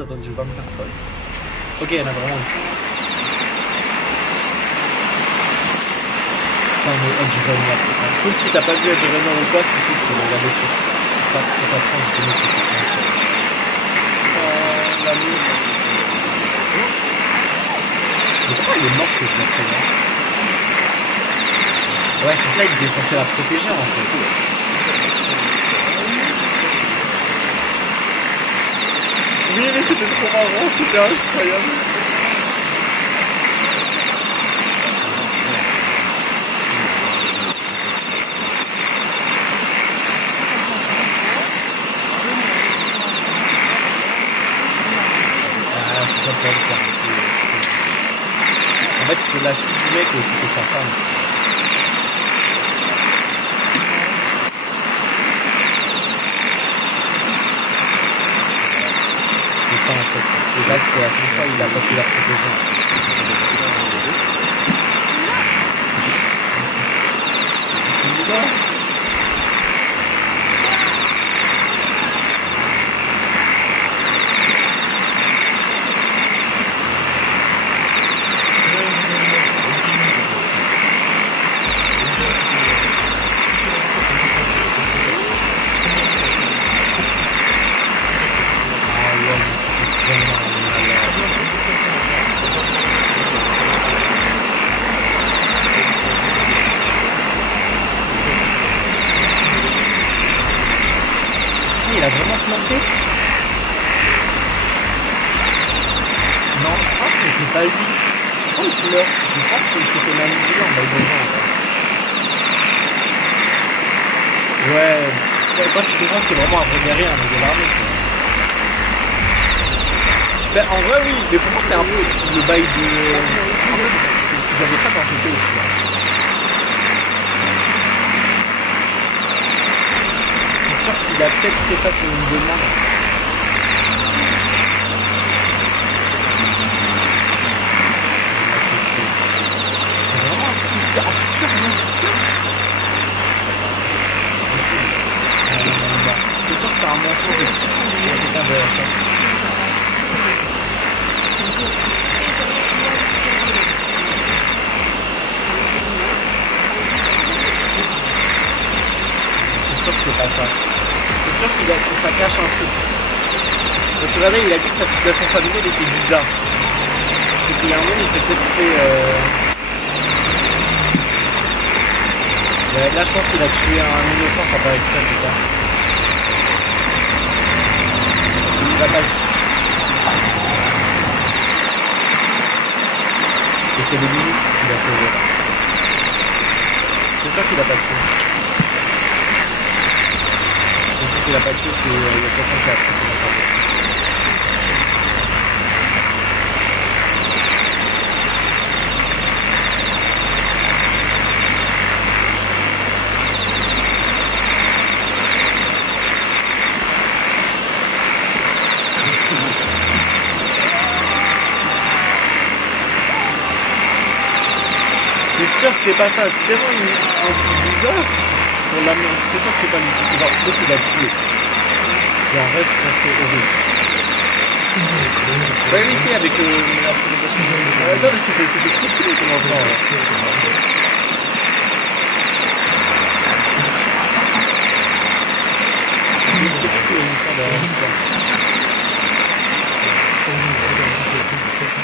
Attendez, je vais pas me faire spoil. Ok, il y en a vraiment 10. Enfin, mais Edge Runner, c'est pas cool. Si t'as pas vu Edge Runner ou quoi, c'est cool, faut le regarder sur. Tu passeras justement sur la nuit. Mais pourquoi il est mort que ça fait là? Ouais, c'est ça, il est censé la protéger en fait. Oui, mais c'était trop marrant, c'était incroyable. Ah, c'est ça, c'est ça. En fait, c'était la fille du mec et c'était sa femme. C'est ça en fait. Et là, c'était la seule fois où il a pas pu la protéger. C'est bizarre. Il a vraiment planté? Non, je pense que c'est pas lui. Oh, il pleure. Je pense qu'il s'est fait manipuler en baillant. Ouais. Quand tu comprends que c'est vraiment un vrai guerrier, un de l'armée. Ben, en vrai, oui. Mais pour moi, c'est un peu le bail de... J'avais ça quand j'étais au final. C'est sûr qu'il a peut-être fait ça sur une demande. C'est vraiment un truc si absurde. C'est sûr que c'est un mensonge de quelqu'un de ça. C'est sûr que c'est pas ça. C'est sûr que ça cache un truc. Donc, regardez, il a dit que sa situation familiale était bizarre. C'est qu'il y a un moment, il s'est peut-être fait... Là, je pense qu'il a tué un innocent sans faire exprès, c'est ça. Il va pas... Et c'est le ministre qui l'a sauvé, là. C'est sûr qu'il a pas tué. C'est sûr qu'il a pas tué, c'est le personne qui a pris son attrape. C'est sûr que c'est pas ça, c'est tellement un truc bizarre pour l'amener. C'est sûr que c'est pas lui. Genre, l'autre il a tué. Et en reste resté horrible. Ouais, oui, si, avec la non, mais c'était trop stylé ce moment. C'est plus que l'histoire derrière l'histoire.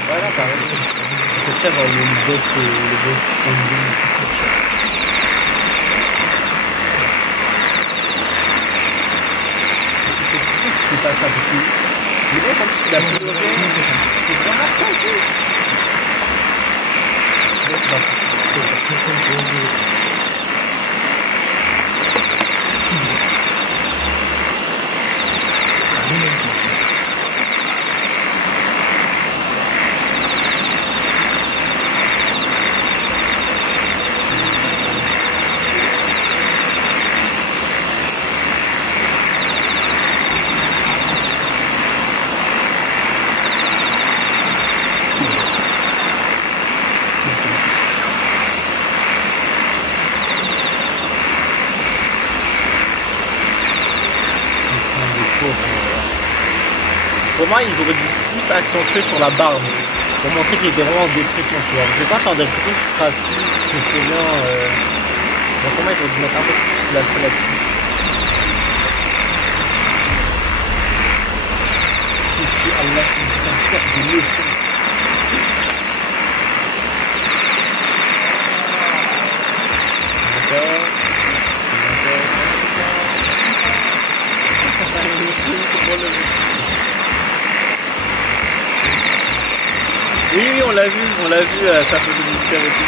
Voilà, t'as raison. C'est peut-être avoir le boss ending. C'est sûr que c'est pas ça, parce que le mec en plus il a pleuré. C'est vraiment ça, c'est. C'est pas possible. pauvre. Pour moi, ils auraient dû plus accentuer sur la barbe pour montrer qu'il était vraiment en dépression, tu vois. Parce que quand t'es en dépression, tu te rases plus, tu fais rien. Donc pour moi, ils auraient dû mettre un peu plus l'aspect là-dessus. Petit Allah, ça me sert de leçon. Oui, on l'a vu, ça faisait visiter avec lui.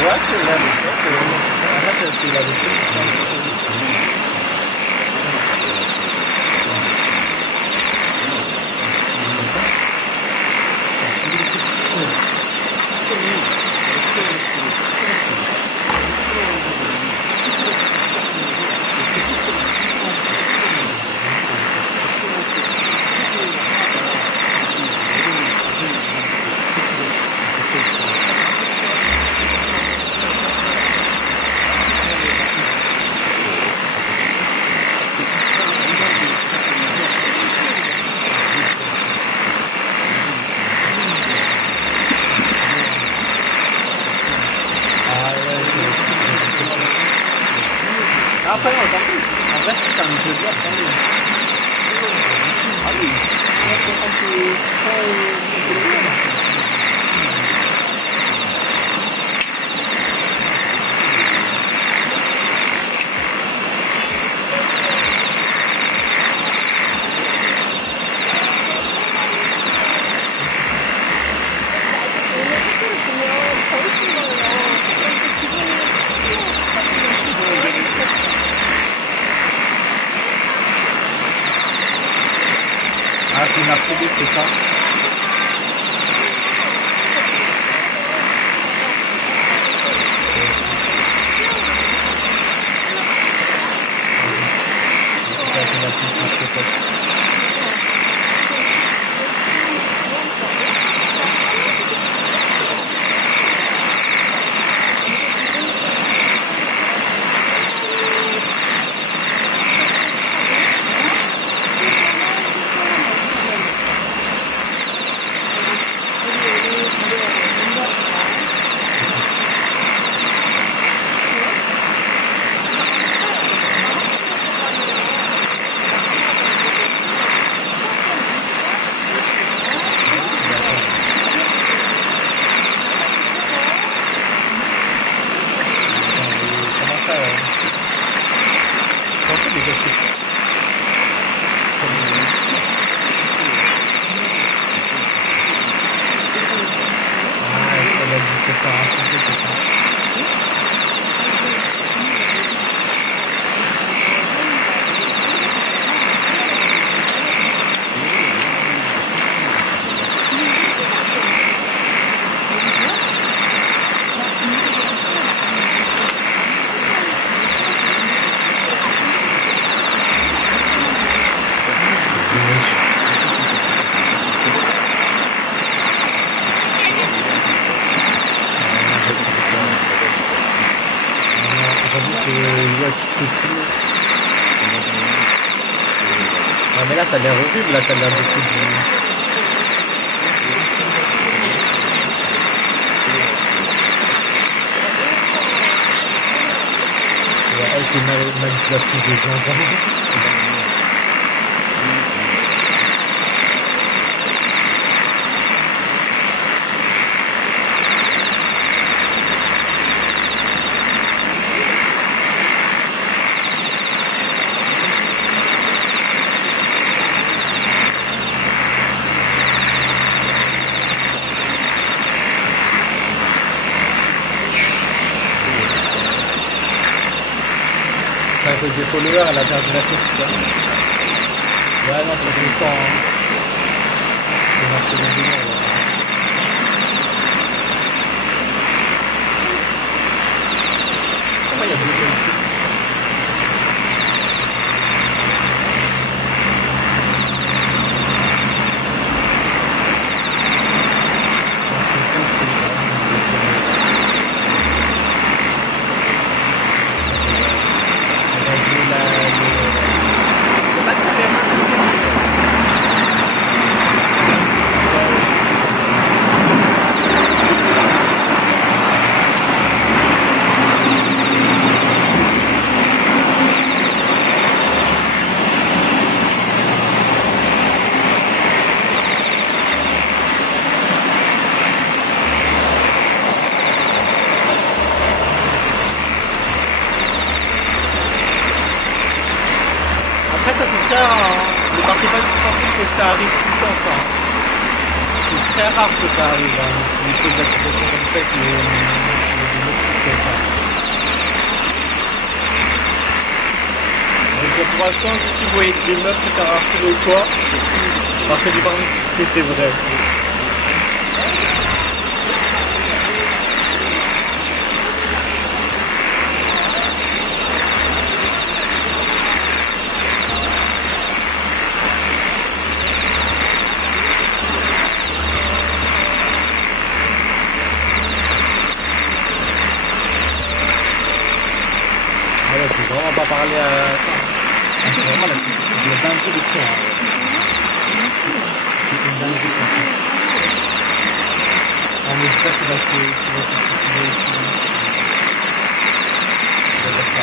Ouais, c'est vrai, mais c'est ce qu'il avait fait. Après, non, tant pis. En vrai, si c'est un jeu de tant mieux. Ah oui, 160 Ah, c'est une Mercedes, c'est ça? Ah mais là ça a l'air horrible, là ça a l'air beaucoup de... Ouais, elle c'est une manipulatrice de zinzin. À cause des followers, elle a perdu la tête, ça. Ouais, non, ça se sent, hein. Le marché des délires, ouais. Pourquoi il y a deux gars? très rare. Hein. Ne partez pas du principe que ça arrive tout le temps, ça. Hein. C'est très rare que ça arrive. Hein. Les fausses accusations comme ça, que les mecs comme ça. Donc pour l'instant, si vous voyez des meufs se faire harceler au toit, partez du principe que c'est vrai. Ouais, je peux vraiment pas parler à ça. C'est vraiment la dinguerie de tout. C'est une dinguerie de tout. On ne dit pas qu'il va se suicider ici. Il va faire ça.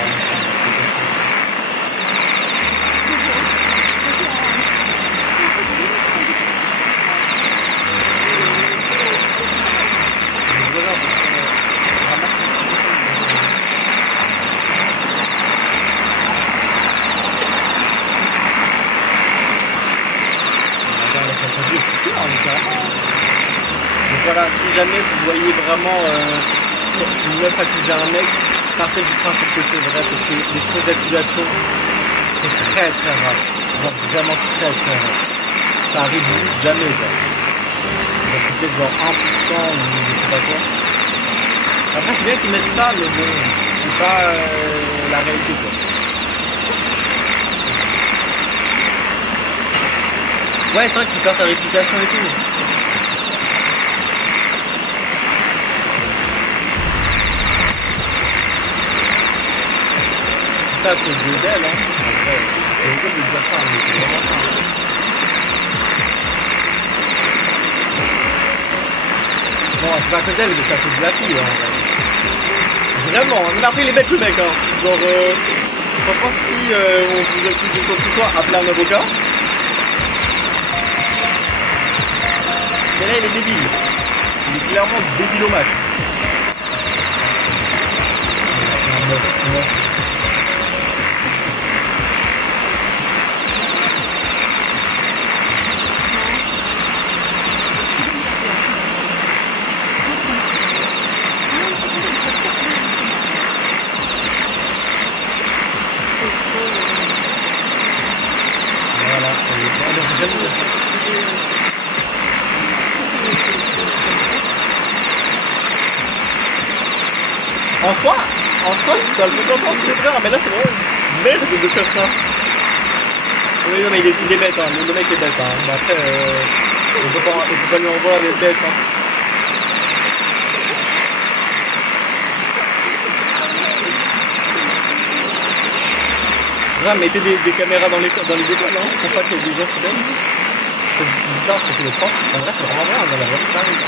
Donc voilà, si jamais vous voyez vraiment une meuf accuser un mec, partez du principe que c'est vrai, parce que les fausses accusations, c'est très très rare. Genre vraiment très très rare. Ça arrive jamais quoi. Donc c'est peut-être genre 1% ou je sais pas quoi. Après c'est bien qu'ils mettent ça, mais bon, c'est pas la réalité quoi. Ouais, c'est vrai que tu perds ta réputation et tout. Ça à cause d'elle, hein. Après, c'est rigolo de dire ça, mais c'est vraiment ça. Bon, c'est pas à cause d'elle, mais c'est à cause de la fille, hein. Vraiment, mais après il est bête le mec, hein. Genre, franchement, si on vous accuse de quoi que ce soit, appelez un avocat. Mais là, il est débile. Il est clairement débile au max. Voilà, j'aime bien ça. En soi, si tu as le consentement, c'est vrai, mais là c'est vraiment une merde de faire ça. Oui, non, mais il est bête, hein. Le mec est bête, hein. Mais après, on peut pas lui en voir des bêtes, hein. Ouais, mettez des caméras dans les écoles, hein, pour pas qu'il y ait des gens qui viennent. C'est bizarre, c'est que les profs, en vrai, c'est vraiment vrai, dans la vraie vie, ça arrive.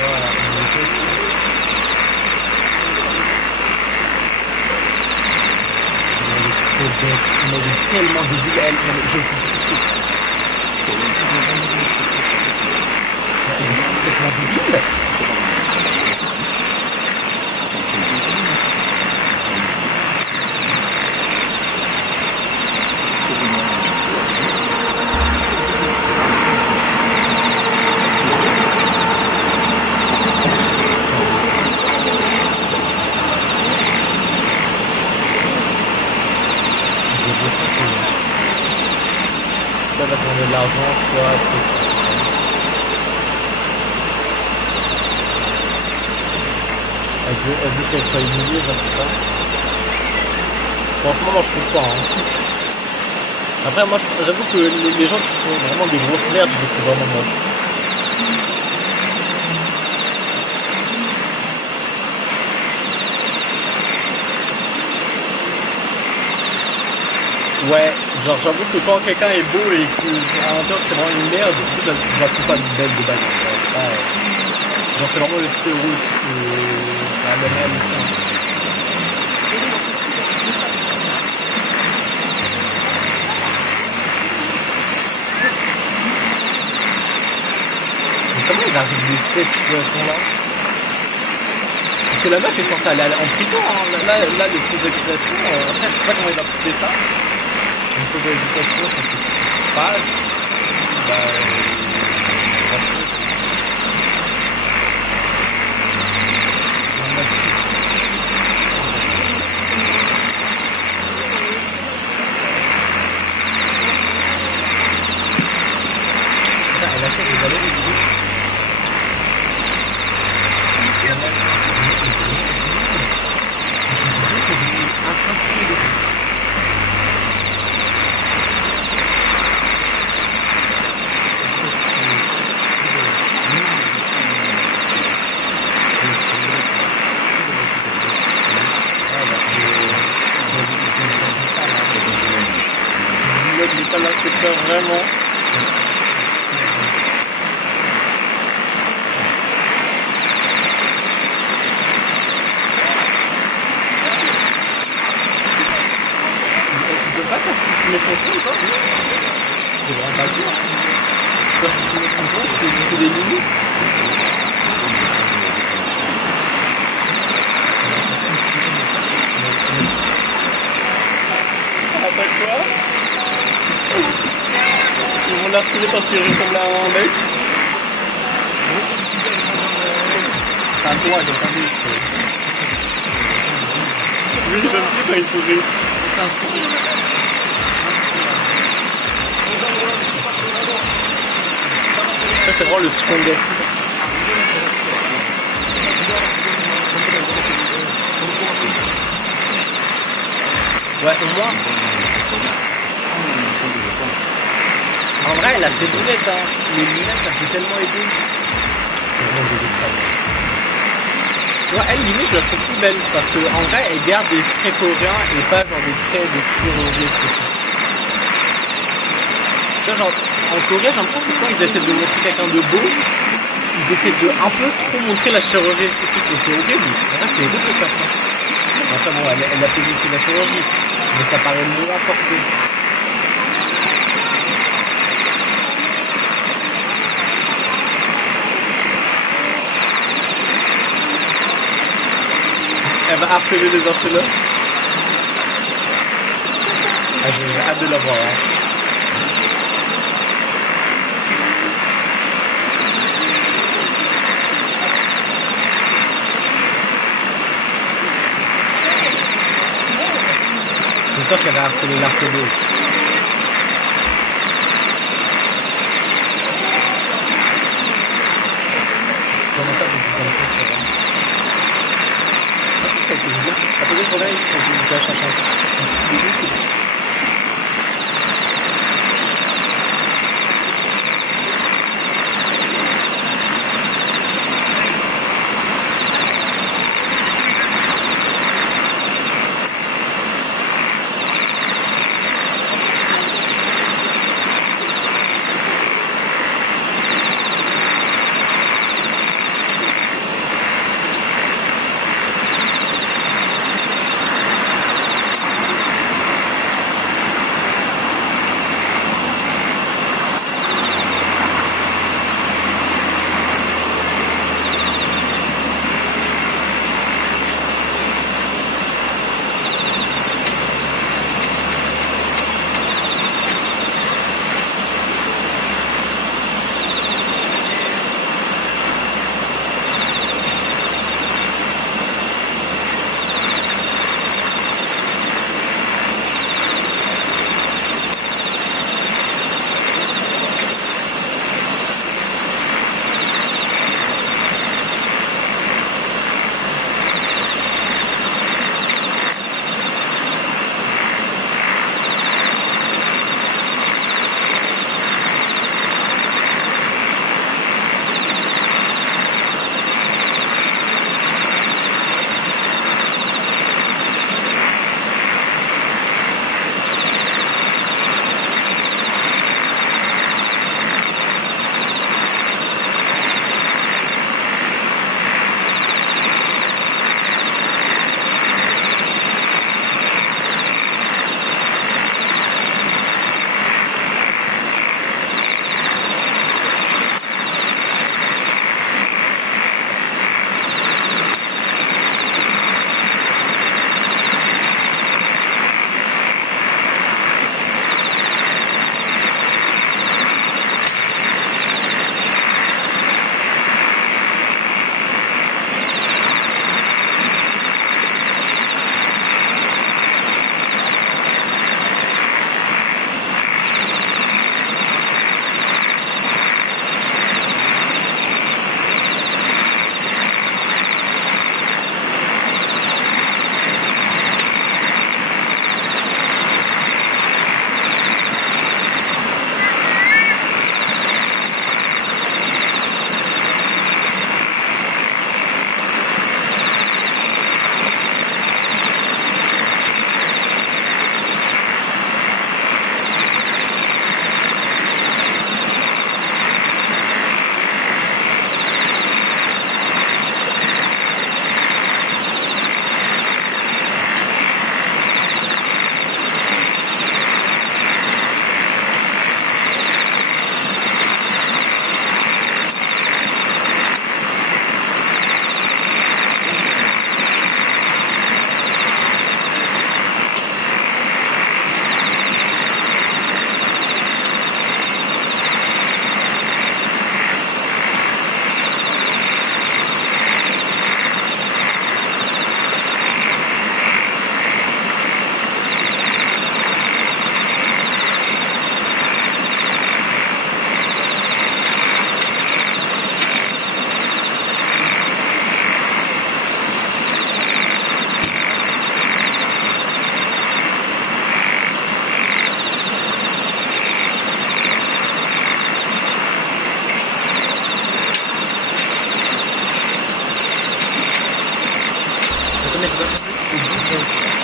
Voilà, on est ici. On est tellement débile, elle, je vous supplie. C'est débile. Soit d'attendre de l'argent, soit elle veut qu'elle soit humiliée, genre c'est ça. Franchement, moi je trouve pas. Hein. Après, moi j'avoue que les gens qui sont vraiment des grosses merdes, je les trouve vraiment moches. Ouais, genre j'avoue que quand quelqu'un est beau et qu'à l'intérieur c'est vraiment une merde, du coup je la trouve pas belle de base. Genre c'est vraiment le stéréotype la même aussi. Mais comment il arrive de cette situation là? Parce que la meuf est censée aller en prison, hein. Là, les fausses accusations, après, je sais pas comment il va prouver ça. Une fausse accusation, ça se passe. Bah, elle achète des valeurs du groupe. Je vous dis que je suis intimidé. Vous n'êtes pas l'inspecteur vraiment. Pas faire supprimer son compte, hein. C'est vraiment pas dur. Faire supprimer son compte, c'est des ministres. Ah bah quoi? Ils vont l'harceler parce qu'il ressemble à un mec. Enfin toi, j'ai pas vu. Oui, j'aime bien quand il sourit. C'est un sourire. Ça c'est vraiment le strongest. Ouais, au moins. En vrai, elle a ses lunettes, hein. Les lunettes, ça peut tellement aider. Tu vois, elle, limite, je la trouve plus belle. Parce que, en vrai, elle garde des traits coréens et pas genre des traits de chirurgie esthétique. Tu vois, genre, en Corée, j'ai l'impression que quand ils essaient de montrer quelqu'un de beau, ils essaient de un peu trop montrer la chirurgie esthétique. Et c'est horrible. En vrai, c'est horrible de faire ça. Enfin bon, elle a fait aussi la chirurgie. Mais ça paraît moins forcé. Elle va harceler les harceleurs. Ah, j'ai hâte de la voir. Hein. C'est sûr qu'elle va harceler l'harceleur. Comment ça, vous pouvez le faire? Attendez, je reviens, je vais chercher un truc.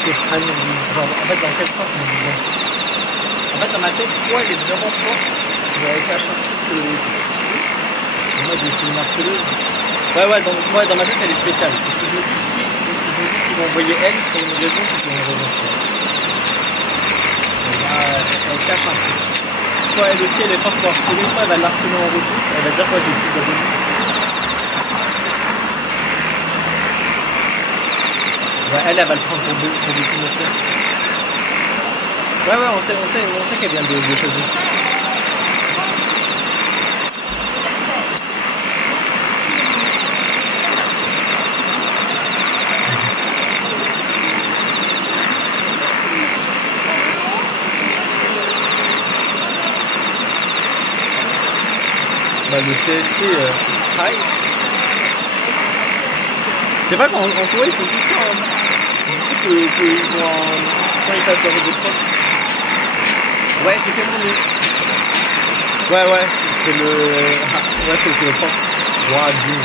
Stéphane, genre, en fait, dans quel sens on dit bon. En fait, dans ma tête, toi, elle est vraiment fort. J'aurais caché un truc trop stylé. En mode, c'est une harceleuse. Ouais, dans ma tête, elle est spéciale. Parce que je me dis, si je me dis qu'ils vont envoyer elle pour une raison, c'est pour une raison. Elle cache un truc. Soit elle aussi, elle est forte pour harceler, soit elle va l'harceler en retour. Elle va dire, quoi, j'ai plus d'abonnés. Ouais, elle va le prendre pour des financiers. Ouais, on sait qu'elle vient de choisir. Bah, le CSC, high. C'est vrai qu'en Corée, ils font tout ça. Hein. Que ils vont quand ils passent leur épreuve. Ouais, j'ai fait mon nez. Ouais, c'est le. Ouais, c'est le prof. Ouah, Dieu.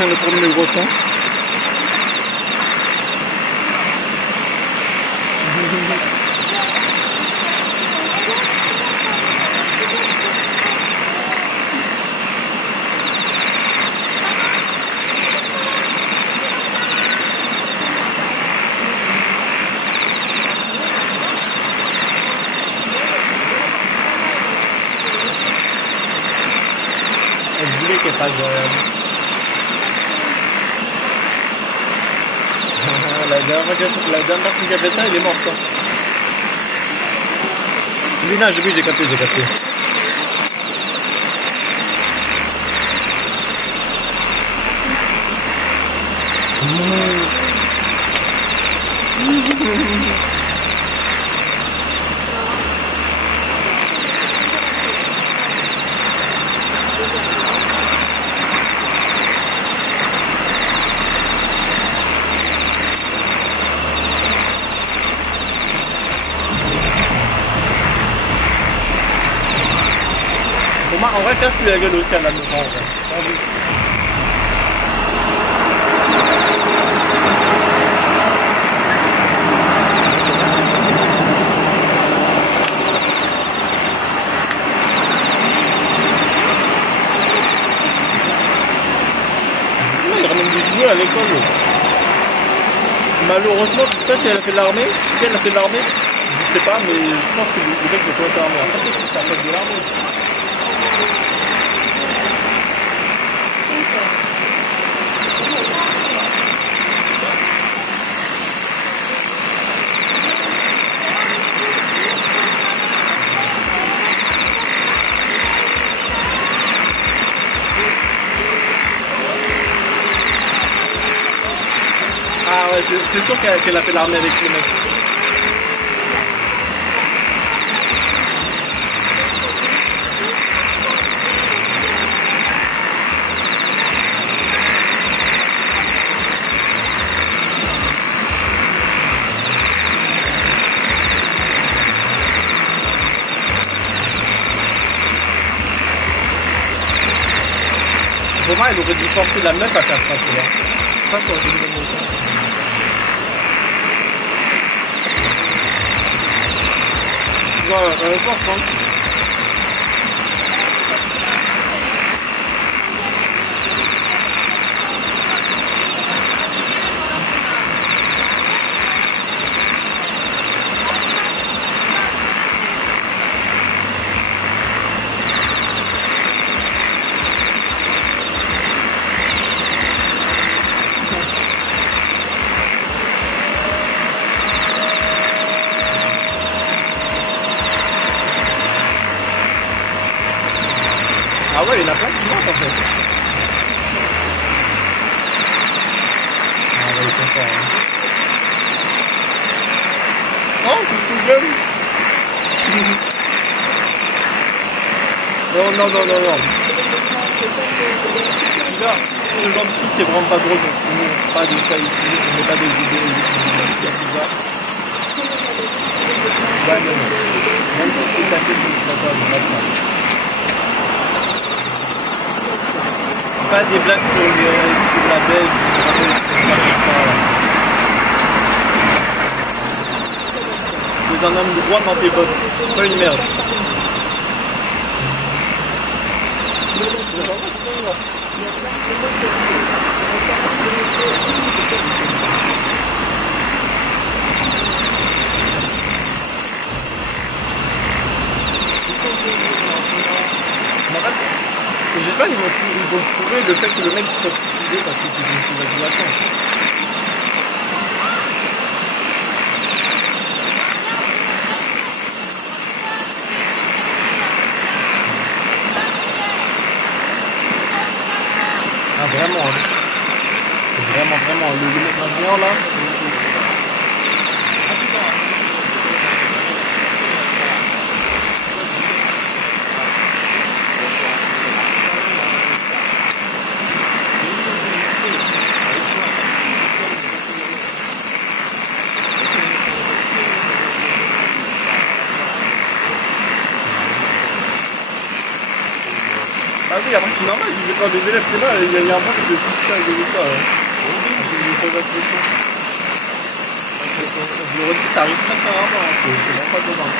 Le problème de gros sang. Elle voulait qu'elle fasse la dernière personne qui a fait ça, il est mort, quoi. Lina, j'ai capté. Pour moi, en vrai, casse-lui la gueule aussi à la maison, en vrai. Il ramène des jouets à l'école. Malheureusement, je sais pas si elle a fait de l'armée. Si elle a fait de l'armée, je sais pas, mais je pense que le mec ne peut pas faire l'armée. Après, peut-être que c'est un mec de l'armée. Ah ouais, c'est sûr qu'elle a fait l'armée avec les mecs. Pour moi, elle aurait dû forcer la meuf à faire ça, tu vois. Je pense qu'on aurait dû lui donner ça. Force, hein. Ah ouais, il y en a plein qui mentent en fait. Ah ouais, ils sont forts. Hein. Oh, tout jeune. Non, non, non, non, non. Là, ce genre de truc, c'est vraiment pas drôle. Donc, on pas de ça ici. On met pas de vidéos c'est bizarre. Ouais, non, non. Même si c'est cassé, je ne sais pas, pas ça. Pas des blagues sur la Belge, sur ça. Tu es un homme droit dans tes bottes, pas une merde. J'espère qu'ils vont trouver le fait que le mec soit suicidé parce que c'est une sous-accusation. Ah vraiment, hein. Vraiment, vraiment, le mec ingénieur là. Ah oui, après c'est normal, ils étaient pas des élèves, c'est mal, il y a un point qui se suicide à cause de ça. Je le redis, ça arrive très très rarement, hein. C'est vraiment pas commun.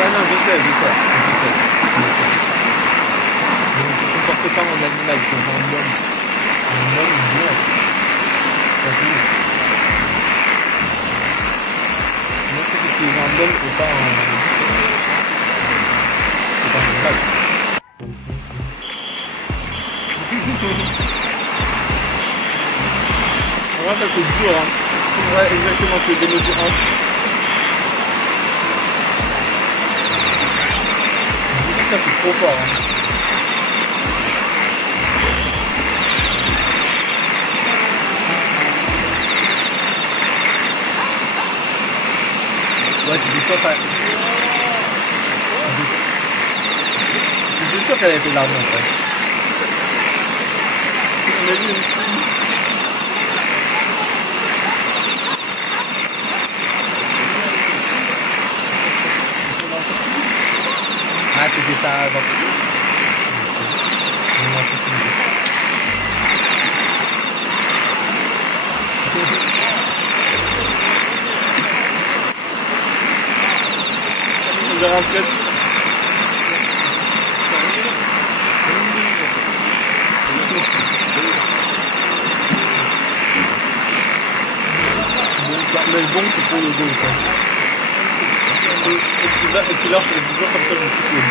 Ouais, non, je sais. Ne te comporte pas en animal, tu es un homme. Un homme bien. Vas-y. Montre que tu es un homme et pas un... C'est pas un animal. Moi, ça c'est dur, hein. Ouais, exactement, tu es démesuré. Ça c'est trop fort, hein. Ouais, c'était soit ça. C'était sûr qu'elle avait fait de l'argent, en fait. On a vu une fille. Ah, c'était ça, genre. C'est impossible. On dirait un sketch. Mais bon, c'est pour le dos, ça. Et puis là, je suis toujours comme ça, je me coupe le bon.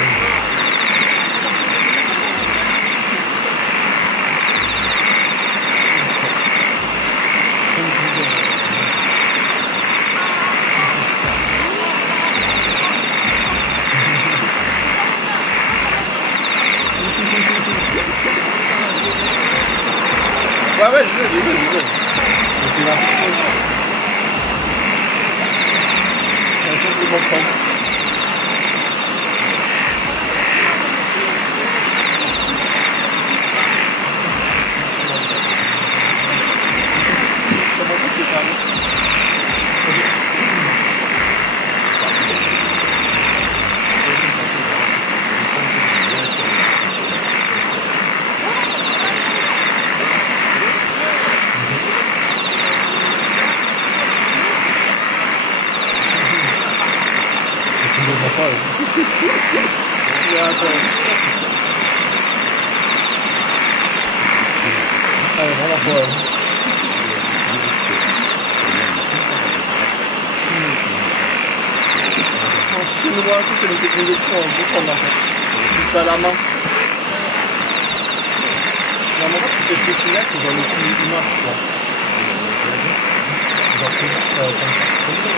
Ouais, je veux. C'est là. C'est complètement prêt. Vraiment pas. chinois, ça c'est les techniques de fou en plus en marche. Tout ça à la main. Normalement, tu fais le signal, c'est dans le signe humain, je crois. Genre, c'est juste comme ça.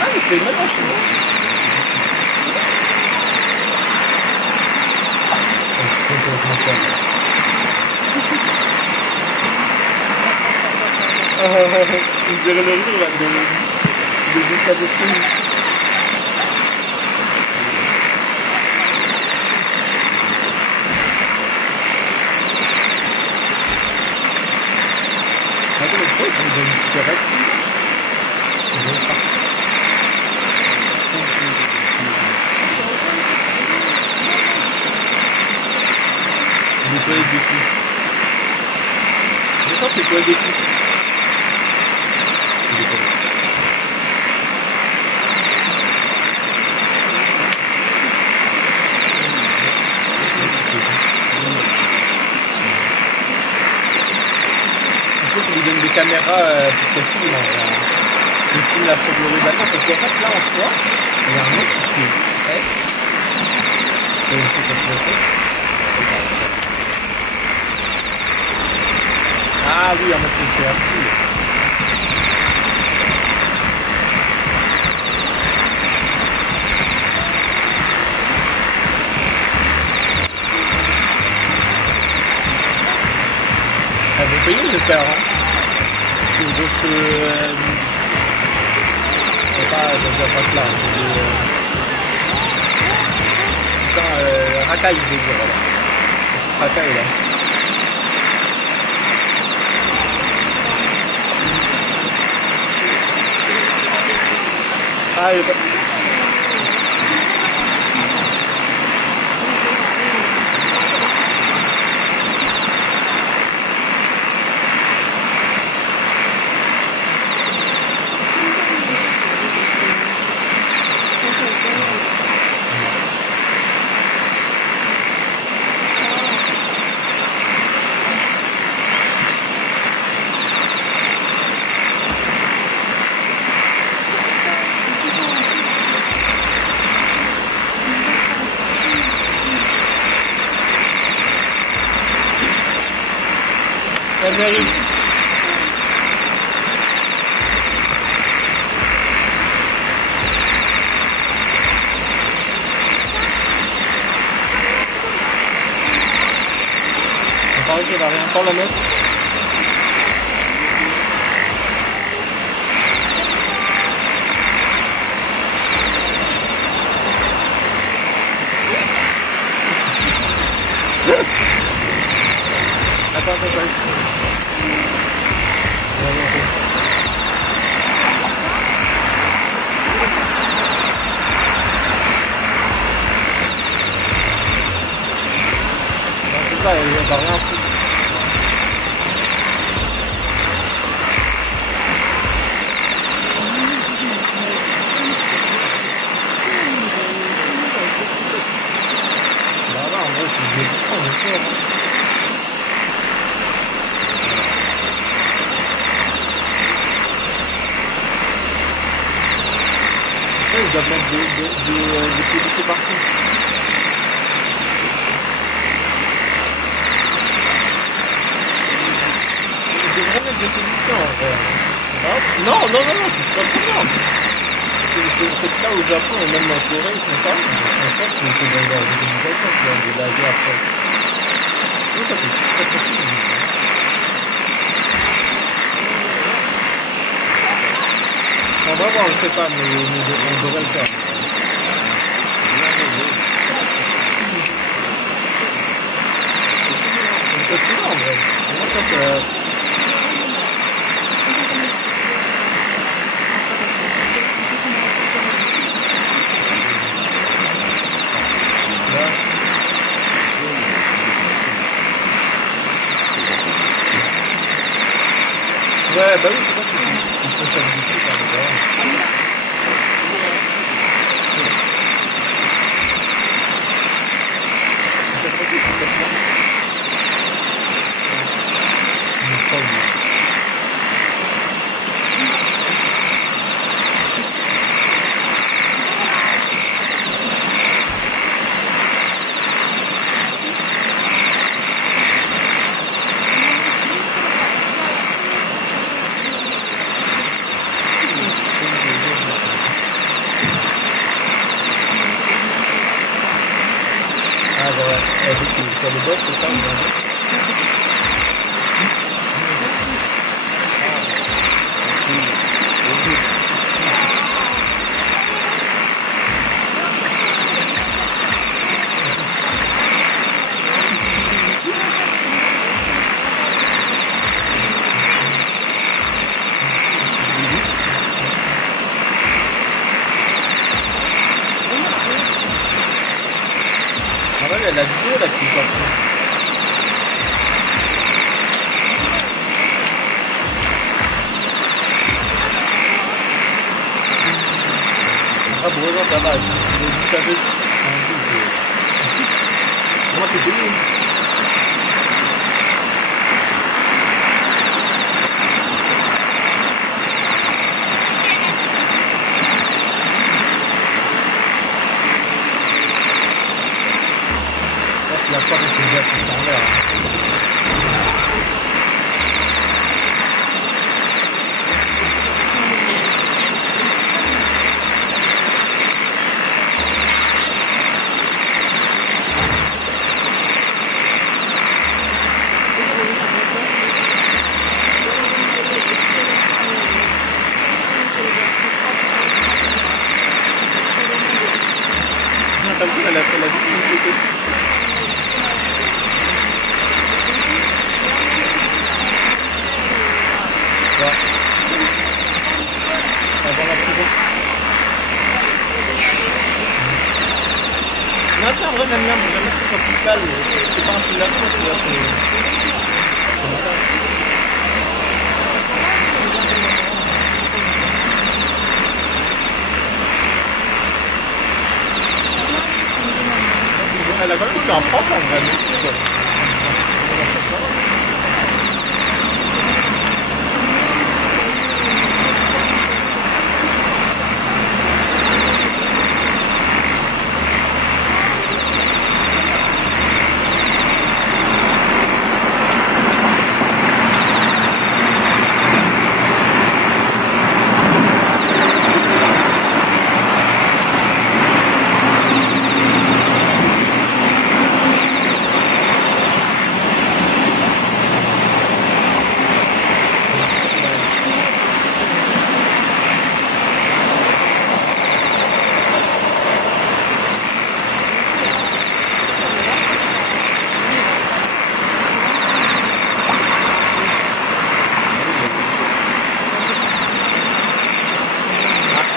Ah, mais c'est maintenant chinois. On dirait le rire là de Gustavo Fring. Attends, mais pourquoi ils font une cigarette? Ils ont ça. Il est toilette dessus. Mais ça c'est quoi des trucs? Il faut qu'on lui donne des caméras pour qu'elle filme. Il filme la faute de vacances parce qu'en fait là en soi, il y a un mec qui fait exprès. Et il faut qu'on se le. Ah oui, en fait c'est la foule. Elle veut payer, j'espère. Hein. C'est une grosse. Je sais pas, je passe là. Putain, racaille, je veux dire. Voilà. Racaille là. Ah, il est pas. Salut. On paraît qu'elle va rien encore la mettre. Attends. C'est ça, elle va rien foutre. Bah là, en vrai, tu dis pourquoi on est fort. Ils doivent mettre des policiers partout. Ils devraient mettre des policiers en vrai. Non, c'est très bien. C'est le cas au Japon et même en Corée, ils font ça. Franchement, c'est dans les éducations, tu vois, de la guerre après. Oui, ça c'est très cool. On va voir, on ne sait pas, mais on devrait le faire. C'est possible en vrai. Moi, ça, c'est. Ouais, bah oui, c'est pas possible. Il faut faire du tout par exemple. sur le boss, c'est ça, vous avez Ah ouais, la vidéo là qui est sortie. Ah bon, non, ça va, je l'ai juste avec. Moi, t'es connu. La porte c'est déjà qui s'en va. T'as vu, elle a dit avant la prison. Non, c'est un vrai j'aime bien, mais j'aime bien que ce soit plus calme. C'est pas un film d'action, tu vois, c'est mon cas. Elle a quand même touché un prof en vrai, mais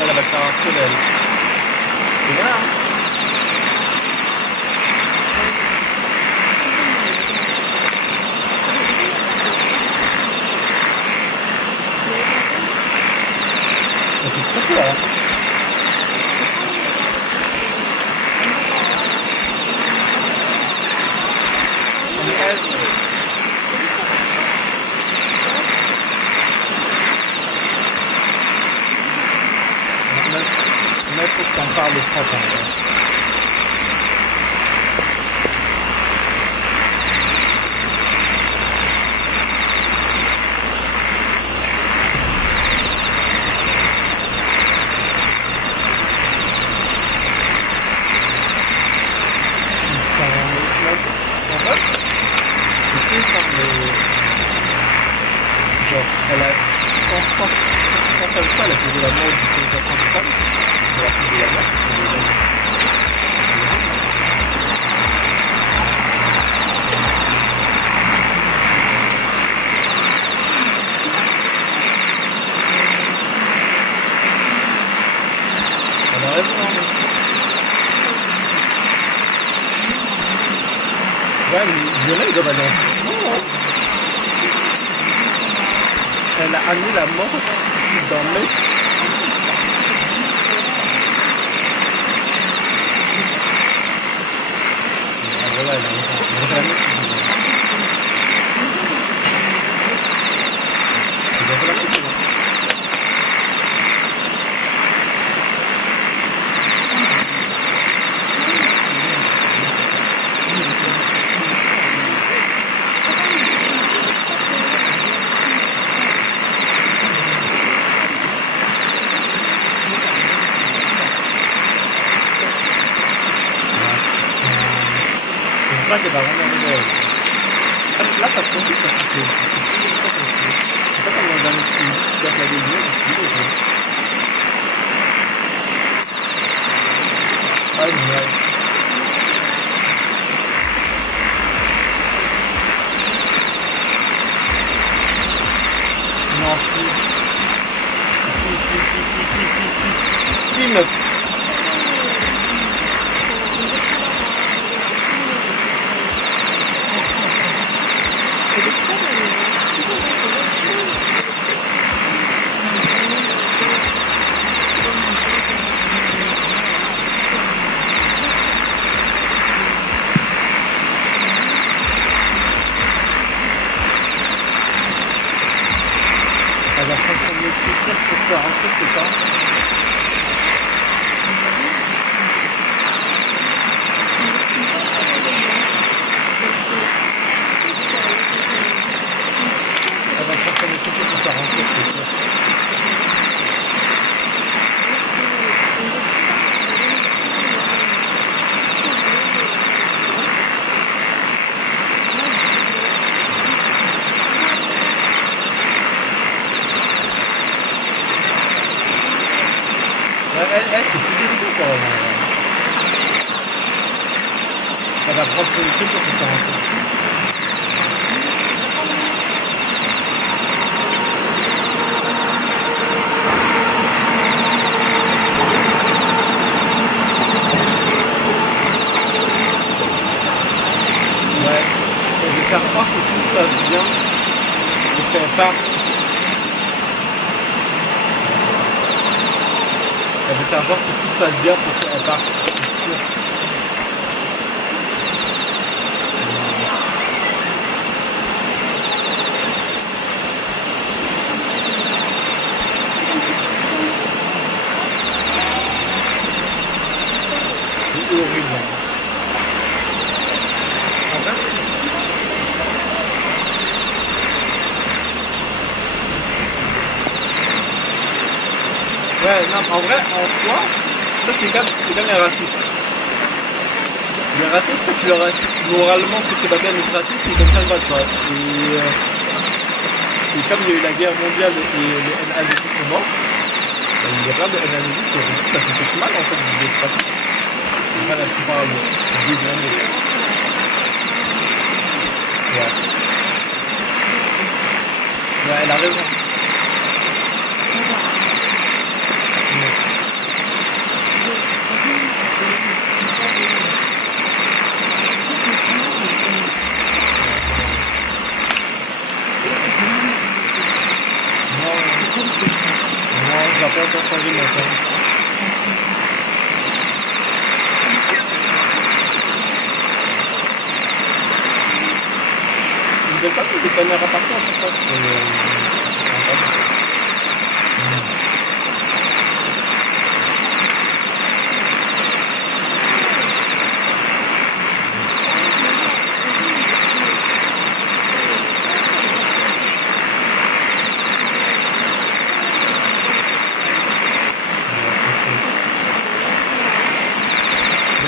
elle va faire un seul, elle. C'est bien, hein? Ça fait trop peur, hein? Mais elle... Mais il faut que t'en parles au printemps. En fait, c'est triste, hein, mais... Genre, elle a... Sans faire ça, elle a causé la mort du commissaire principal. Elle a causé la mort. Elle a raison, hein. Ouais, mais Viola, il doit aller en prison, hein. Elle a amené la mort d'un mec. Ah ouais, elle a vraiment... Ils ont fait la photo, hein. J'espère qu'elle va vraiment Ouais. Là, ça se complique parce que c'est plus longtemps qu'on se fait. C'est pas comme dans le dernier film. Tu passes la deuxième, c'est plus longtemps. Ah, merde. Non, suis. Suis, meuf. Elle va prendre son écriture pour faire un truc, c'est ça? Elle va prendre son écriture pour faire un truc, c'est ça? Elle, c'est plus délicat quand même. Elle va prendre son écriture pour faire un truc. Ouais, elle veut faire croire que tout se passe bien et qu'elle part. Elle veut faire genre que tout se passe bien pour qu'elle parte, c'est sûr. C'est horrible. En vrai, ouais, non, en vrai, en soi, ça c'est comme les racistes. Les racistes, quand tu leur expliques moralement que c'est pas bien d'être raciste, ils comprennent pas ça. Et comme il y a eu la guerre mondiale et les NAZI sont morts, il y a plein de NAZI qui ont dit que ça fait mal en fait d'être raciste. C'est mal à ce qu'on parle de dégradé. Ouais. Ouais, elle a raison. Non, je l'ai pas encore changé ma femme. Ils veulent pas mettre des caméras partout pour ça, c'est rentable.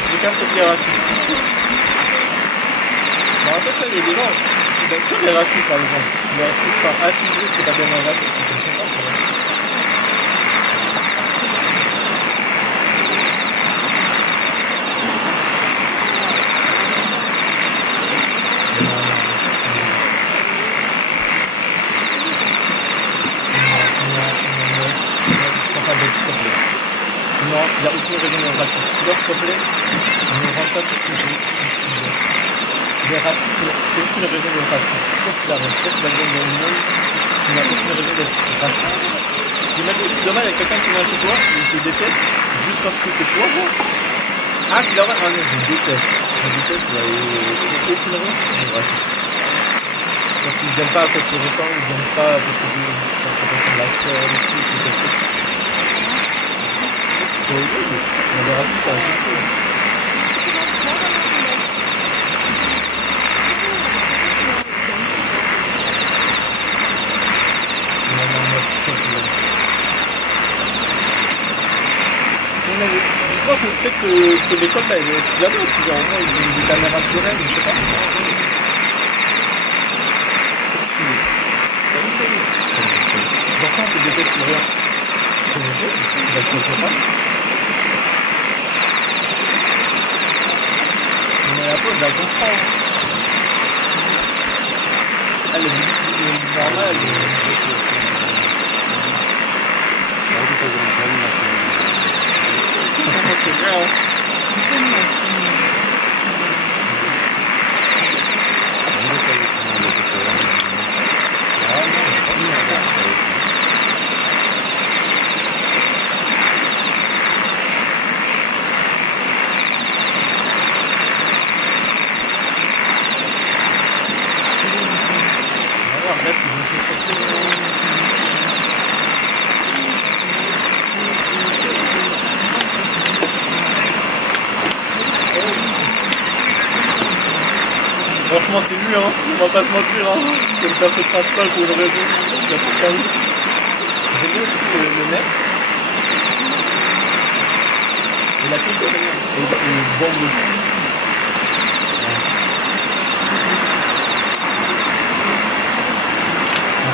Quelqu'un qui est raciste. Mais en fait, ça, il y a des gens, que les racistes par exemple, ils leur expliquent pas accuser que c'est pas bien un raciste, ils comprennent pas. Non, il n'y a aucune raison de racisme. Tu s'il te plaît, ne rentre pas sur ce sujet. Les racistes n'ont aucune raison d'être racistes. Quoi qu'il arrive, quoi qu'il arrive dans le monde, tu n'as aucune raison d'être raciste. Si demain il y a quelqu'un qui vient chez toi, il te déteste, juste parce que c'est toi, bon. Ah, tu l'as ah non, je déteste. Je déteste, il n'y a aucune raison d'être raciste. Parce qu'ils n'aiment pas parce que tu ressens, ils n'aiment pas parce que tu ressembles à ça, le truc, quelque chose. C'est horrible. Mais le racisme, c'est un peu. On avait vois que peut-être que l'école, là, elle est sous la note. Genre, moi, ils ont des caméras sur elle, je sais pas. J'entends que peut-être pour rien. C'est vrai, bah, je sais pas. Mais la pause, je la comprends. Ah, les musiques normales. C'est vrai, hein. Franchement, c'est lui, hein. On va pas se mentir, hein. C'est le perso principal pour une raison. Il y a tout chaos. J'aime bien aussi le mec. Et la fille, et le bombe de tout.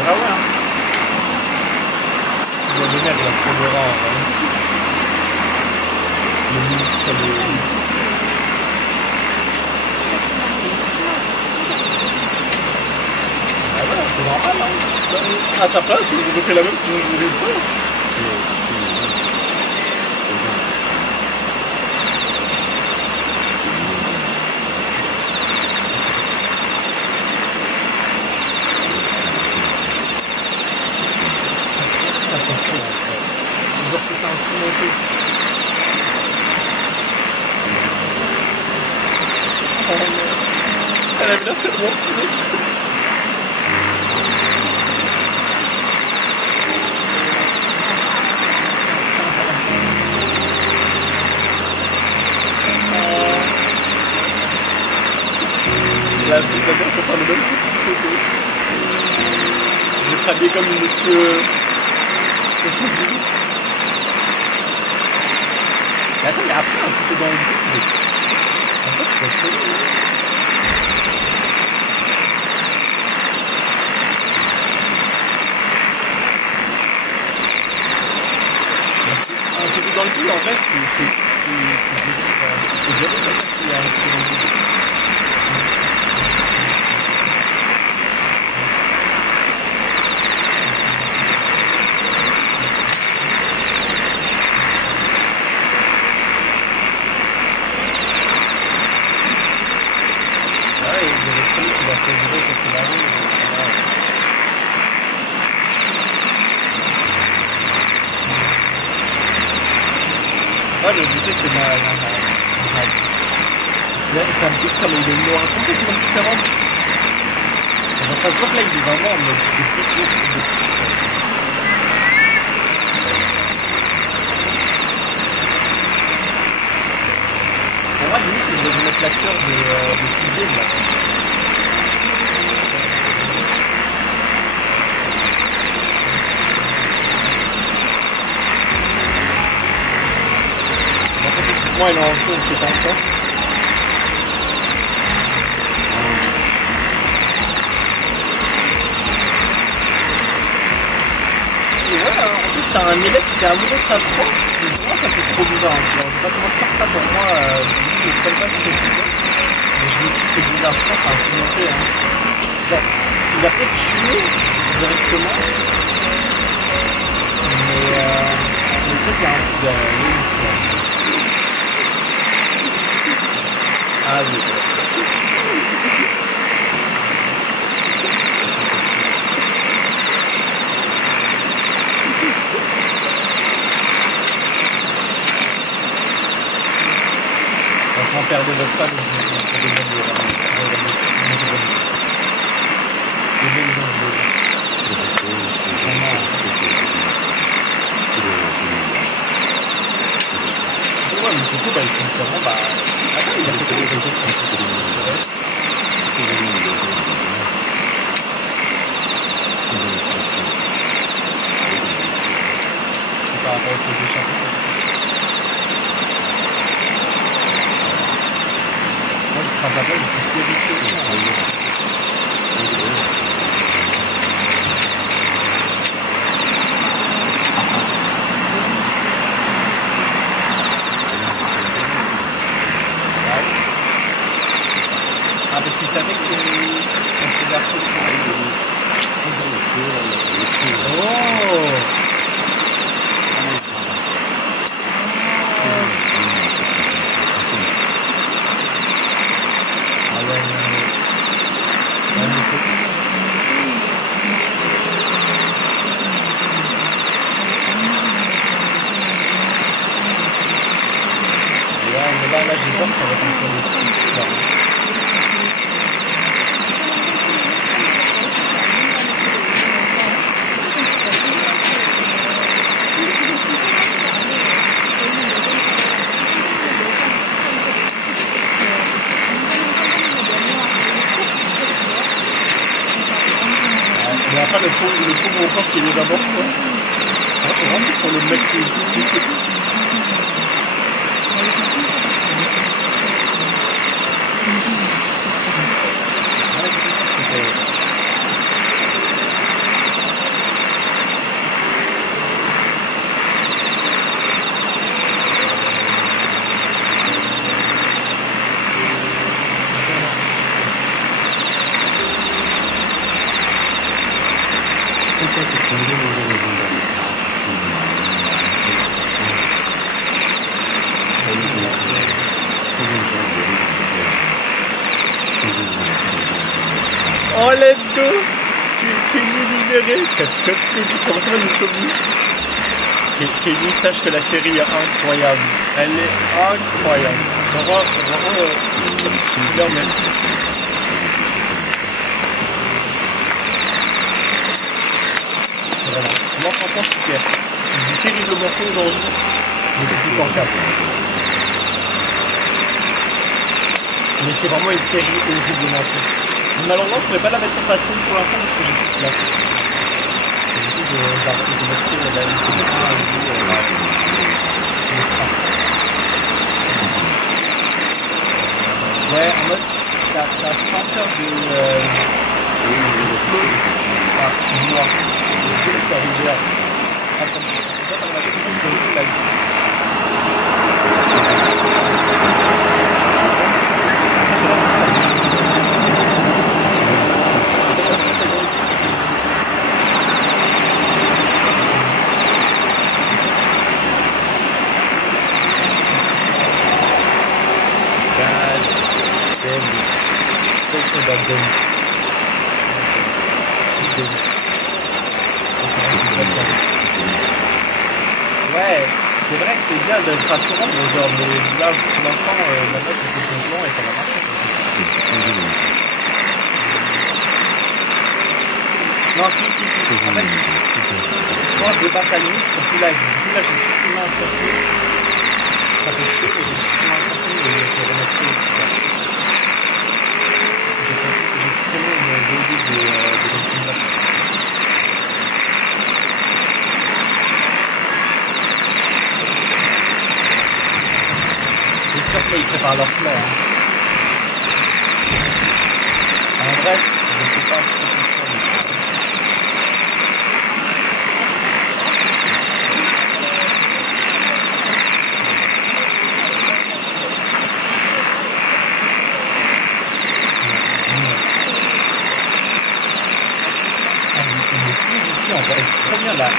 Ah ouais, hein. Il y a des mecs, là, trop de rang, hein. Le ministre de... Ah voilà, c'est normal, hein. À ta place, ils auraient fait la même, tu nous aurais pas. C'est sûr que ça s'en fout, en fait. C'est sûr que c'est un fou monté. Oh non. Elle avait l'air tellement cool. La vie va bien pour faire le même truc. Je vais travailler comme monsieur Gilles. Mais attends, mais après, un coup dans le but, en fait, je peux être solo. Un coup dans le but, en fait, c'est bien, en fait, qu'il y a un coup dans le but. Ouais, je sais que c'est un truc comme il a une aura complètement différente. Enfin, ça se voit que là, il est vraiment en mode dépression. Pour moi, limite, je vais mettre l'acteur de Squid Game, là. Moi, il est en fond, c'est pas encore. Et ouais, en plus, t'as un élève qui est amoureux de sa prof. Et pour moi, ça, c'est trop bizarre. Hein. Je vais pas te mentir, ça, pour moi, je sais pas si c'est tout ça. Mais je me dis que c'est bizarre. Je pense que c'est un peu monté. Hein. Genre, il a peut-être tué directement. Mais peut-être qu'il y a un truc de l'histoire. Ah oui. Franchement, perdre votre femme, ouais, mais surtout, bah, ils sont vraiment, bah, attends, il a fait quelque chose qui reste. Par rapport aux deux champions. sa place, je suis terrifié. Ah, parce qu'il savait qu'on faisait absolument. Oh! Là, j'ai peur que ça va être un peu de petite histoire. Mais après, le pauvre encore qui est déjà mort, quoi. Moi, je suis vraiment plus pour le mec qui est plus. Oh, let's go! Kenny libéré! Comment ça va, nous sommes? Kenny, sache que la série est incroyable. Elle est incroyable. Vraiment, je leur remercie. Vraiment. Moi, franchement, je suis fier. Il dit terriblement chaud aujourd'hui, mais c'est tout en cap. Mais c'est vraiment une série horriblement triste. Malheureusement, je ne pourrais pas la mettre sur Patreon pour l'instant parce que j'ai plus de place. Et du coup, je vais mettre la liste ouais, en mode, t'as 100 heures de noir. Ça rigole. Attends, toi, t'as la chose de la vie. Ouais, c'est vrai que c'est bien d'être rassurant, mais genre, là, pour l'instant, ma note était son plan et ça va marcher. Non, si. En fait, quand je dépasse la limite, je trouve plus là. Du coup, là, j'ai supprimé un contenu. Ça fait chier, mais j'ai supprimé un contenu et je vais remettre tout. J'ai supprimé une vidéo de l'optimisation. C'est sûr qu'ils préparent leur plan. Hein. En vrai, je sais pas. C'est trop bien la chose.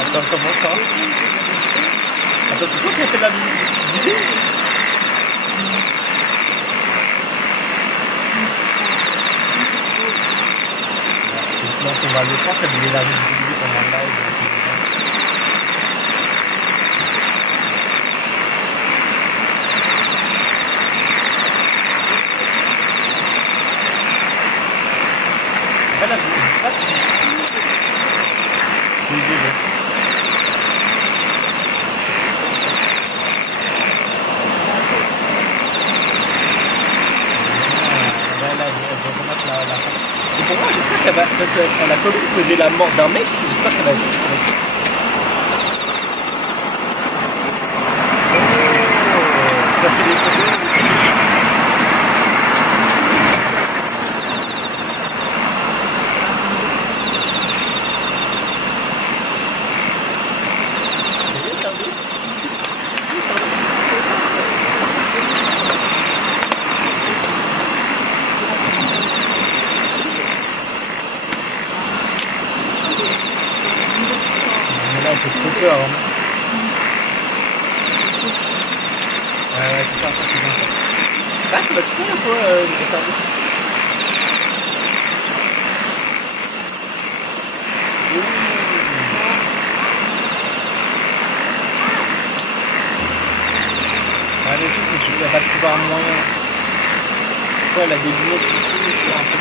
Attends, comment ça? Attends, c'est toi qui as fait la vidéo? Donc on va aller, je pense qu'elle voulait la vidéo pendant le live. Là, je sais pas si j'ai une idée. Là, parce qu'elle a causé la mort d'un mec, j'espère qu'elle va. Ça fait des photos. Là, il fait trop peur. Hein. Ouais, c'est ça, c'est bien ça. Ah, ça va super un peu, le cerveau. Ouais, le truc, c'est qu'il n'y a pas de pouvoir moyen. Pourquoi elle a des lunettes ici, c'est un peu.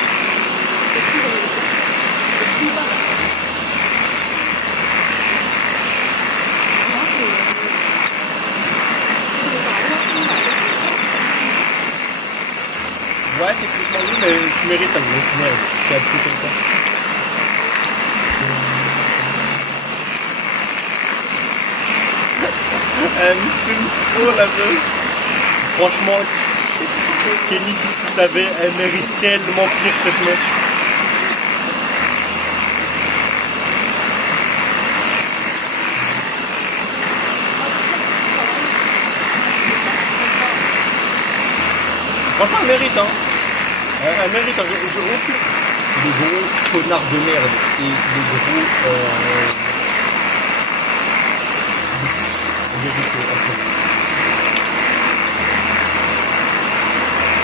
Ouais, techniquement oui, mais tu mérites un gros cinéma. Tu as tué quelqu'un. Elle me fume trop la meuf. Franchement, Kenny, si tu savais, elle mérite tellement pire cette meuf. Franchement, elle mérite, hein. Elle mérite, hein. Je recule. Les gros connards de merde et les gros.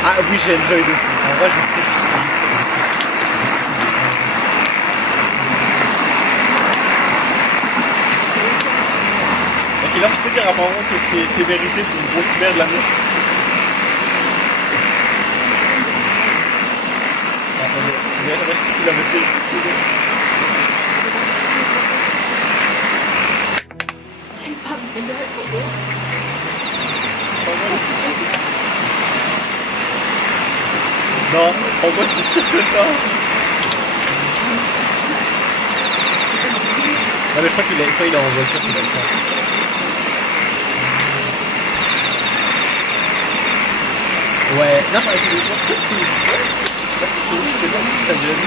Ah oui, j'ai enjoy de fou. En vrai, je kiffe. Et là, je peux dire apparemment que c'est vérité, c'est une grosse merde la meuf. Merci, tu l'avais fait. Non, en moi c'est pire que ça. Non mais je crois qu'il est, soit il est en voiture, c'est comme ça. Ouais, non, j'ai peut-être que je sais pas si je fais pas toute ta jeune.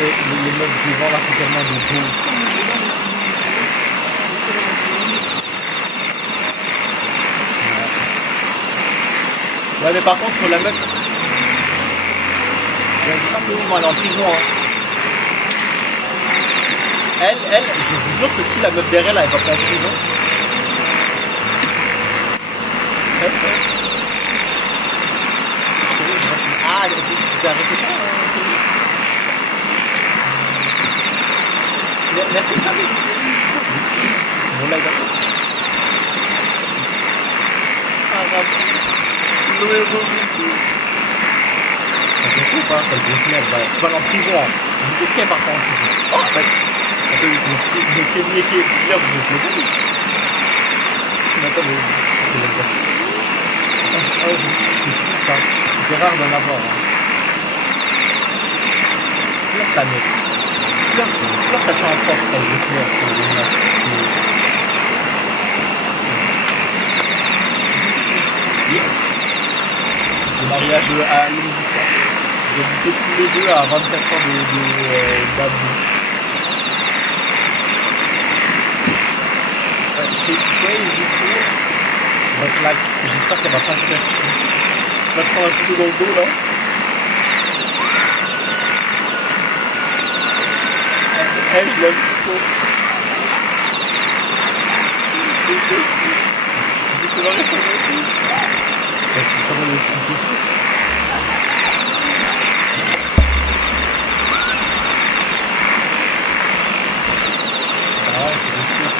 Les meufs devant là c'est tellement de beaux. Ouais mais par contre la meuf, je sais pas comment elle est en prison hein. Elle, je vous jure que si la meuf derrière elle va pas en prison. Ah, tu t'es arrêté pas merci ça mais... Bon là il va ou pas, cette grosse merde, tu vas aller en prison. Je vous dis si elle part pas en prison. Oh, bah, le Kenny et Killer, vous êtes le bon. Attends, mais c'est même pas. Je me dis que c'est ça. C'est rare d'en avoir. Pleure ta mec. Pleure ta tué en force, cette grosse merde, c'est une menace. Le mariage à longue distance. Ils habitaient tous les deux à 24 ans d'abus. She's crazy cool. But like, j'espère qu'elle va pas se faire tuer. Elle va se prendre un couteau dans le dos là. Elle, je l'aime trop. C'est vrai, c'est vrai. Comment l'expliquer? Ah ouais, c'est sûr.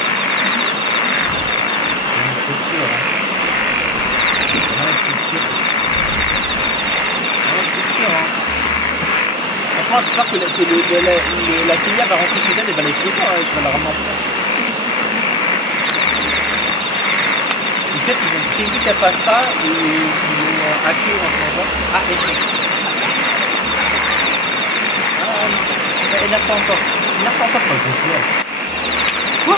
C'est sûr. Ouais, c'est sûr. Ouais, c'est sûr. Franchement, j'espère que la CIA va rentrer chez elle et va l'exploser. Je vais la ramener en France. fait, ils ont prévu qu'elle fasse ça et ils l'ont hacké en ce moment. Ah, échec. Ah non, il n'a pas encore. Il n'a pas encore sur le consumer. Quoi?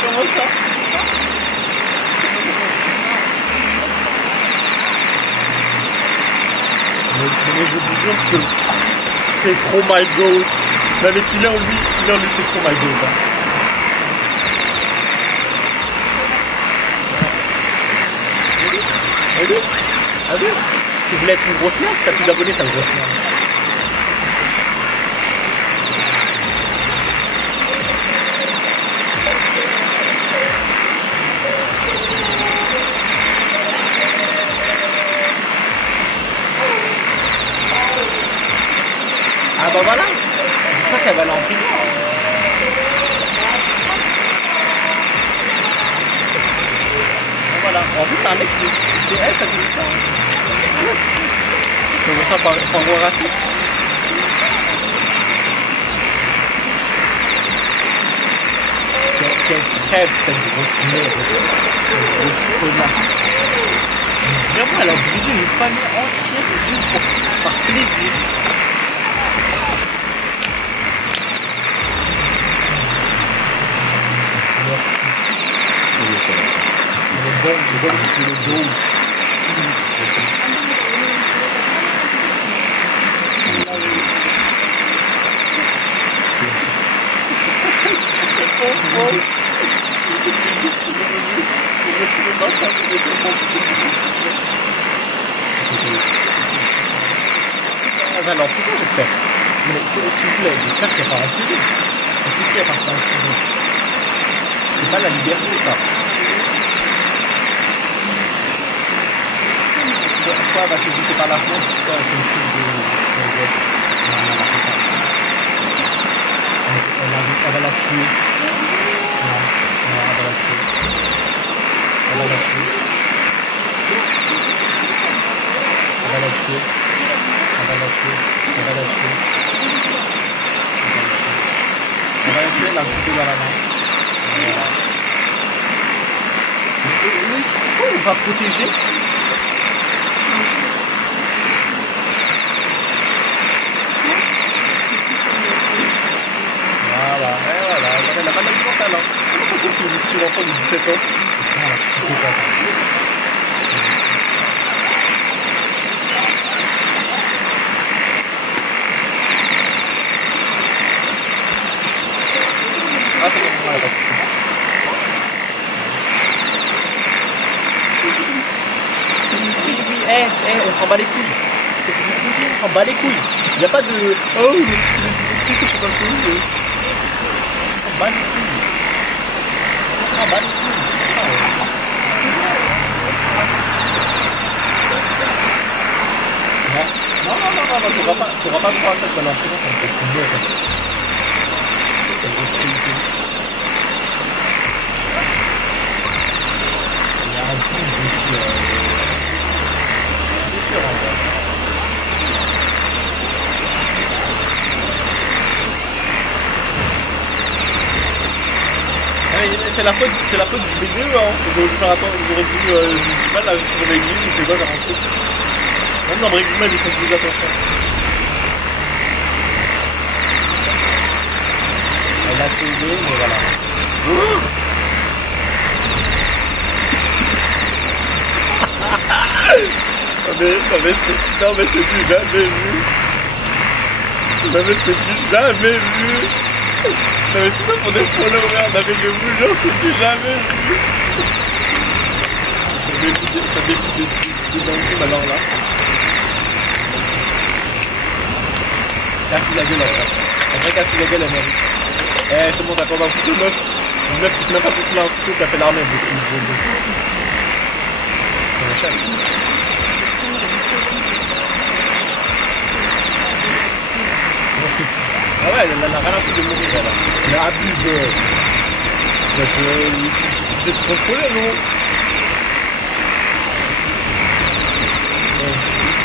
Comment ça? Mais je vous jure que c'est trop my goal. Non mais Killer lui c'est trop my goal. Hein. Allez, allez. Si vous voulez être une grosse merde, t'as plus d'abonnés, c'est une grosse merde. Ah bah voilà. J'espère qu'elle va aller en prison. Voilà. En plus, c'est un mec qui c'est elle, ça fait ça. On voit ça par gros raciste. Quelle crève cette grosse merde. Cette grosse connasse. Vraiment, elle a brisé une famille entière juste par plaisir. Merci. Le bon, c'est le dos. Elle va aller en prison, j'espère. Mais s'il vous plaît, j'espère qu'elle part en prison. Parce que si elle part pas en prison, c'est pas la liberté, ça. Soit elle va se jeter par la fenêtre, soit c'est une prise de... Non, elle la fait pas. Elle va la tuer. Non, elle va la tuer. Elle va la tuer. Elle va la tuer. Elle va la tuer. Elle va la tuer. Elle va la tuer, la couper dans la main. Voilà. Oui, pourquoi on va protéger? Voilà, elle a pas mal de mental. Comment ça se fait que c'est une petite enfant de 17 ans? Ah, la psychopathe. Ah, c'est bon, elle a pas de soucis. Oui, on s'en bat les couilles. On s'en bat les couilles. Il n'y a pas de... Oh, je sais pas quoi. On s'en bat les couilles. On s'en bat les couilles. Non, t'auras pas droit à ça, tu vas lancer ça, ça me fait chier, ça. Il y a un bout aussi, c'est sûr, en vrai. C'est la faute du BDE, hein. J'aurais dû faire attention, j'aurais dû, je sais pas, la surveiller, je sais pas, faire un truc. Même dans Breaking Bad, ils font plus attention. Elle a sauvé, mais voilà. Oh non mais c'est plus jamais vu. Non mais c'est plus jamais vu. Non mais tout ça pour des followers, non mais je vous jure, c'est plus jamais vu. Ça dégoûte des dingueries, alors là. Casse-lui la gueule, en vrai, casse-lui la gueule, elle mérite. Eh, c'est bon, t'as pas un couteau, meuf. Une meuf qui s'est même pas fait un couteau, qui a fait l'armée, c'est un chef. Ah ouais, elle a rien à foutre de mourir, elle. Elle abuse. Tu sais te contrôler, non?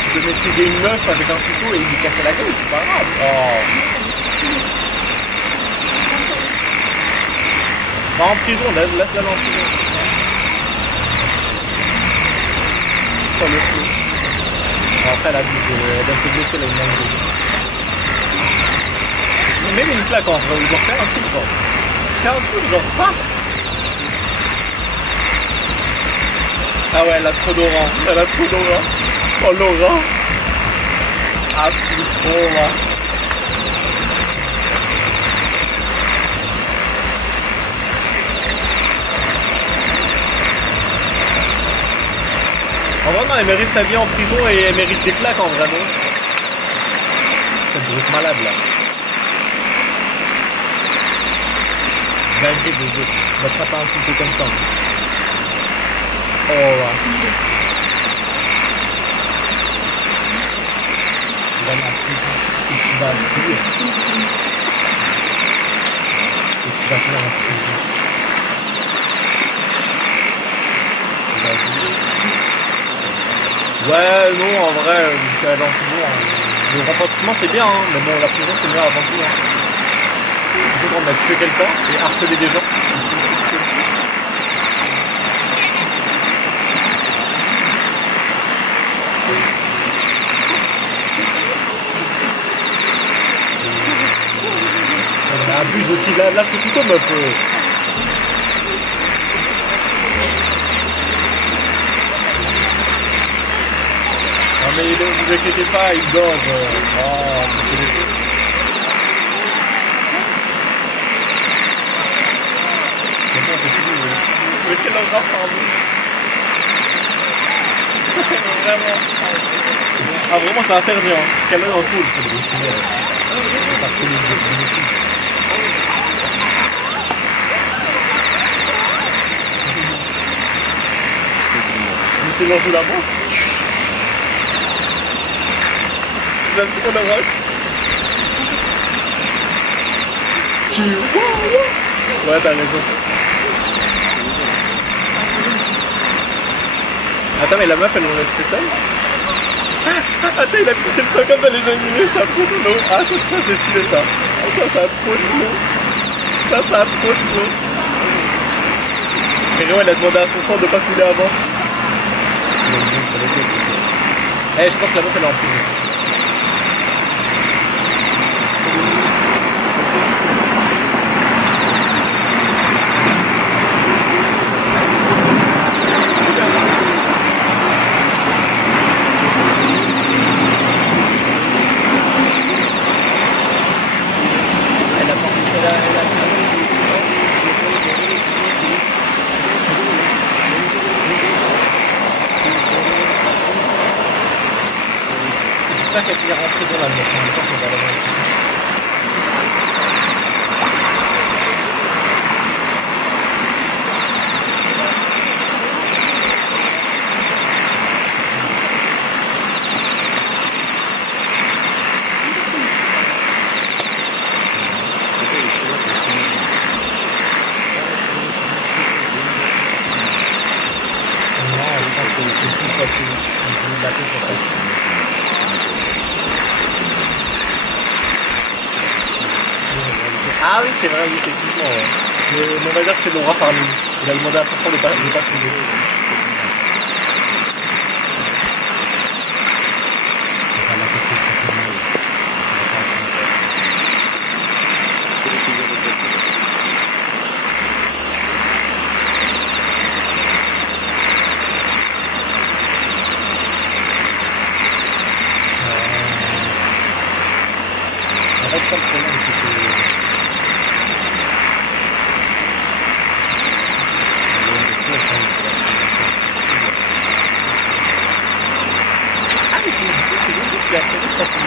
Tu peux maîtriser une meuf avec un couteau et lui casser la gueule, c'est pas grave. Oh. Va en prison, laisse-la en prison. sur le flot. Bon, après, elle a s'est blessée, là, une dingue. Même une claque en vrai, ils ont fait un truc genre. Faire un truc genre ça. Ah ouais, elle a trop d'aura. Elle a trop d'aura. Oh, l'aura. Absolument trop, là. En vrai, non, elle mérite sa vie en prison et elle mérite des claques en vrai, non? Cette grosse malade là. Dinguerie de jeu. On va pas insulter comme ça. Oh là. Vraiment, et tu vas plier. Et tu vas plier un petit peu. Ouais, non, en vrai, tu vas dans le prison. Le rempatissement c'est bien, hein, mais bon, la prison c'est mieux avant tout. Hein. Plutôt qu'on a tué quelqu'un et harcelé des gens. On abuse aussi, là c'était plutôt meuf. Non mais ne vous inquiétez pas, ils dorment. Oh, mais c'est des fous. C'est bon, c'est fini. Mais quel horreur, pardon. Vraiment. Ah vraiment, ça va faire bien. Quel heure en cool, c'est le cinéma. Parce que les c'est l'enjeu d'avant. J'aime trop le rock. Ouais, t'as raison. Attends, mais la meuf, elle nous restait seule. Attends, il a poussé le truc comme dans les animés, ça a trop de l'eau. Ah, ça c'est stylé ça. Ah, ça a trop de l'eau. Ça a trop de l'eau. Héros, elle a demandé à son sang de pas couler avant. Eh, je pense que la meuf, elle est en prison. J'espère qu'elle finira en prison là, mais en même temps qu'on va la voir. Non, je pense que c'est tout parce que la tête sur ça. Ah oui, c'est vrai, oui, effectivement. Ouais. Mais on va dire que c'est Laura parmi nous. Il a demandé à pourquoi de pas trouver. En fait, ça le problème, c'est que ah, mais c'est logique, la série, parce qu'on est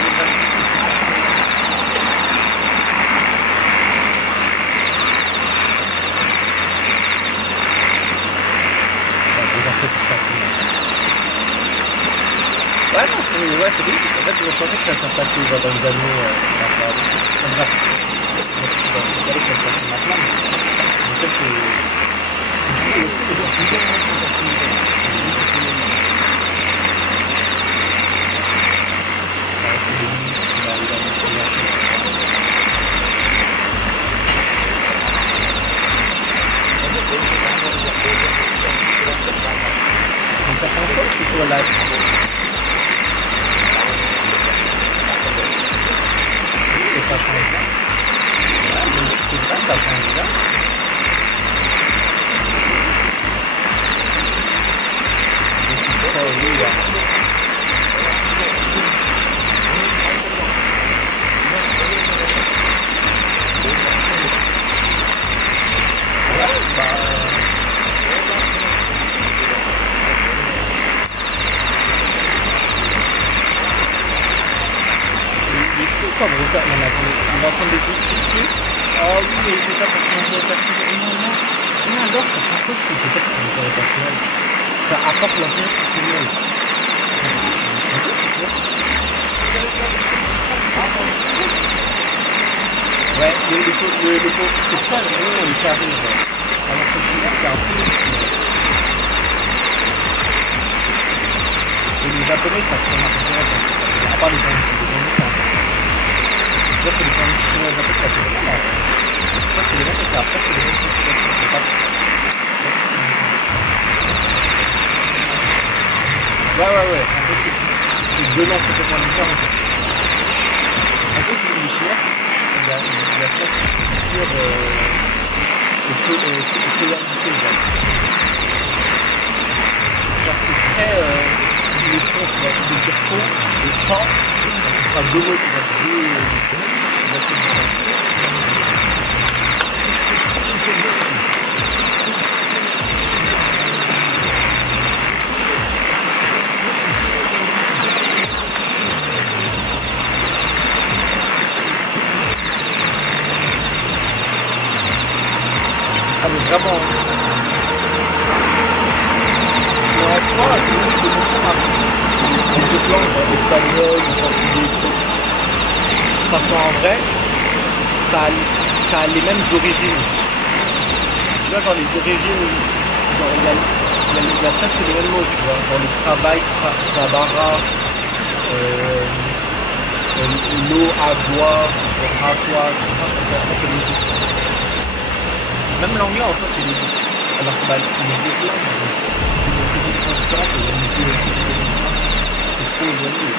ouais, non, c'est logique. En fait, je pensais que ça se passait dans les années. Comme ça. Je savais que ça se passait maintenant, mais peut-être que. ça change quoi plutôt là? Et ça change là. Ouais, même si c'est vrai, ça change là. Et si c'est pas oui, là. Ouais, bah. Il est fou comme Rosa. Non, mais attendez, on va prendre des justifiés. Ah oui, mais c'est ça pour changer le personnel. Non, non. Non, alors, ça sera possible. C'est ça pour changer le personnel. Ça apporte l'intérêt pour tout le monde. Ouais, c'est pas vraiment le carré, genre. Alors que celui-là, c'est un peu. Et les japonais, ça se remarque direct, parce que ça, à part les bandits, c'est un peu. C'est sûr que les bandits chinois et japonais, c'est vraiment. Ça, c'est les mêmes, mais c'est presque les mêmes situations. C'est pas. Ouais. En fait, c'est deux langues complètement différentes. En fait, les Chinois, il y a presque une culture colonialité, genre c'est très le son, tu vas te dire con et pas, ce sera deux mots, ça va être ah mais vraiment. Mais en soi, les autres langues, espagnol, portugais, parce qu'en vrai, ça a les mêmes origines. Tu vois, genre les origines, genre il y a presque les mêmes mots, tu vois. Genre le travail, trabara, l'eau, à boire, à toi, c'est logique. Même l'anglais en soi, c'est logique. Alors que bah, les autres langues, c'est trop éloigné.